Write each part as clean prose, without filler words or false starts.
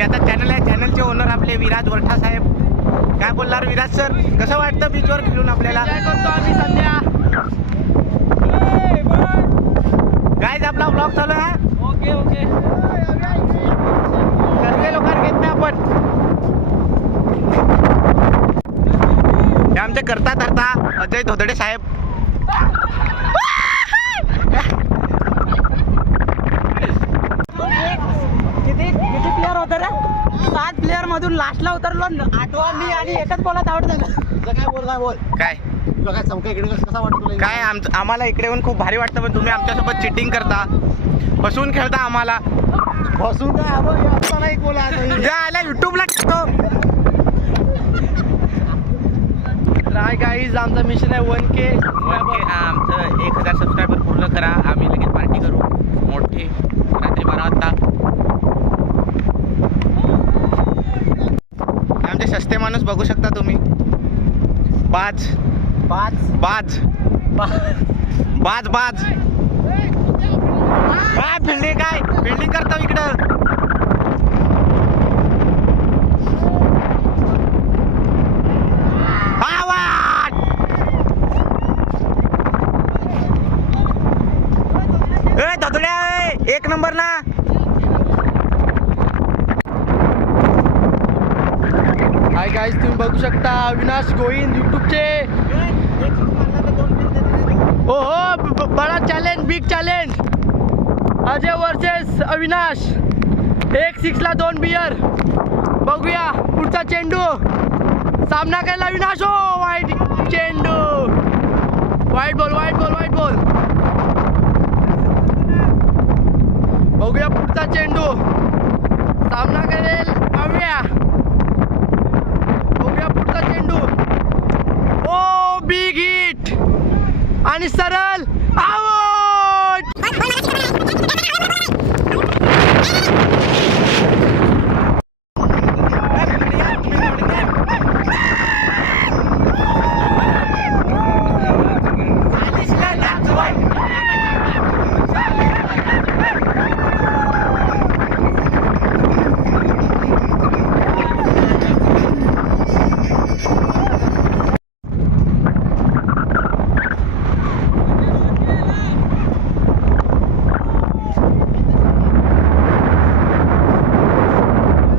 त्याचा चॅनल आहे. चॅनलचे ओनर आपले विराज वरठा साहेब. काय बोलणार विराज सर, कसं वाटतं बीचवर खेळून आपल्याला? करतो आम्ही सध्या. गाईज आपला ब्लॉग चालू आहे. Okay okay. सर्व लोकांना घेत नाही आपण. हे आमचे करता धरता अजय धोदडे साहेब. किती प्लेअर होते रे? 7 प्लेअर मधून लास्टला उतरलो. 8वा मी आणि एकच बॉलात आउट झाला. काय बोल काय तुला काय चौका इकडे कसा वाटतो तुला? काय आम्हाला इकडे येऊन खूप भारी वाटतं, पण तुम्ही आमच्यासोबत चिटिंग करता, फसवून खेळता आम्हाला. बसून काय आपण आता नाही बोला आला युट्यूबला टाकतो. हाय गाईज, आमचा मिशन आहे 1K. आमचं 1000 सबस्क्रायबर पूर्ण करा. आम्ही लगेच पार्टी करू मोठी रात्री 12 वाजता. आमचे सस्ते माणूस बघू शकता तुम्ही. बाज पाच बाज बाज बाज काय फिल्डिंग करतो इकडं. धोदड्या एक नंबर ना. हाय गाईज, तुम्ही बघू शकता अविनाश गोविंद यूट्यूबचे. हो बडा challenge, big challenge. Ajay versus Avinash. 1-6 2 बियर. बघूया पुढचा चेंडू. सामना केला अविनाश. हो वाईट चेंडू. वाईट बॉल. बघूया पुढचा चेंडू. सामना करेल अव्या. बघूया पुढचा चेंडू. ओ बिग हिट आणि सरळ आउट.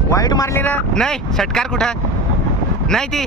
वाईट मारली ना. नाही षटकार कुठं नाही ती.